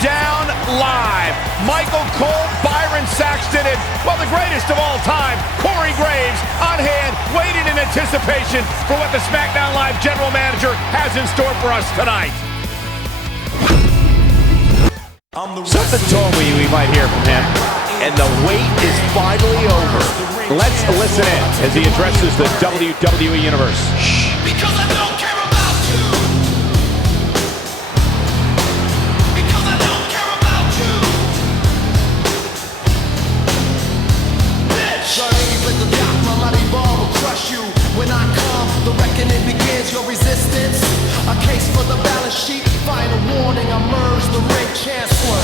Showdown live. Michael Cole, Byron Saxton, and, well, the greatest of all time, Corey Graves, on hand, waiting in anticipation for what the Smackdown Live general manager has in store for us tonight. Something told me we might hear from him, and the wait is finally over. Let's listen in as he addresses the WWE Universe. Because I don't care about you. Because I don't care about you. Bitch! Sorry, but the doc, my mighty ball will crush you. When I come, the reckoning begins, your resistance. A case for the balance sheet, final warning, I merge the ring chancellor.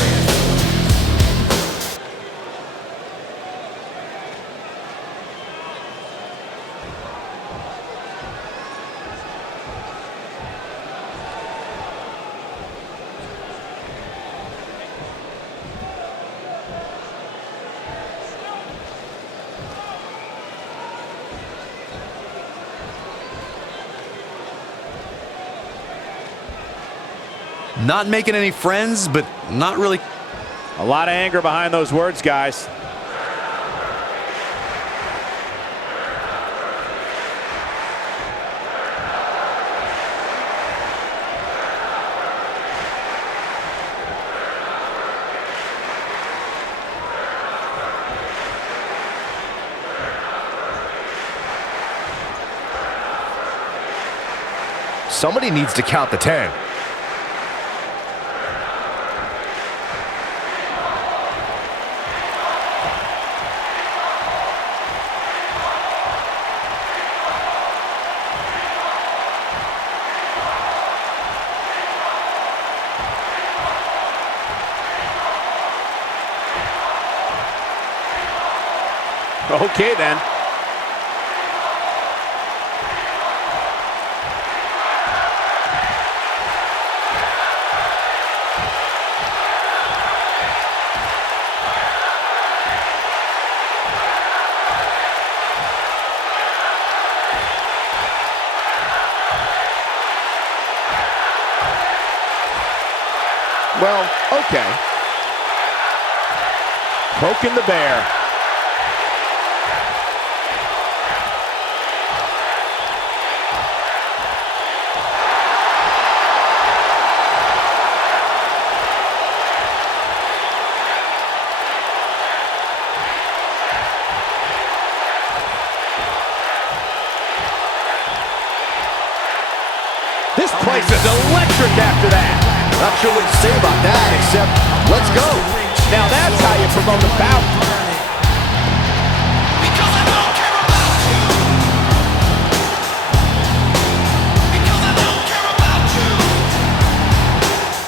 Not making any friends, but not really. A lot of anger behind those words, guys. Somebody needs to count the 10. Okay, then. Well, okay. Poking the bear. This place is electric after that. Not sure what to say about that, except let's go. Now that's how you promote a bout.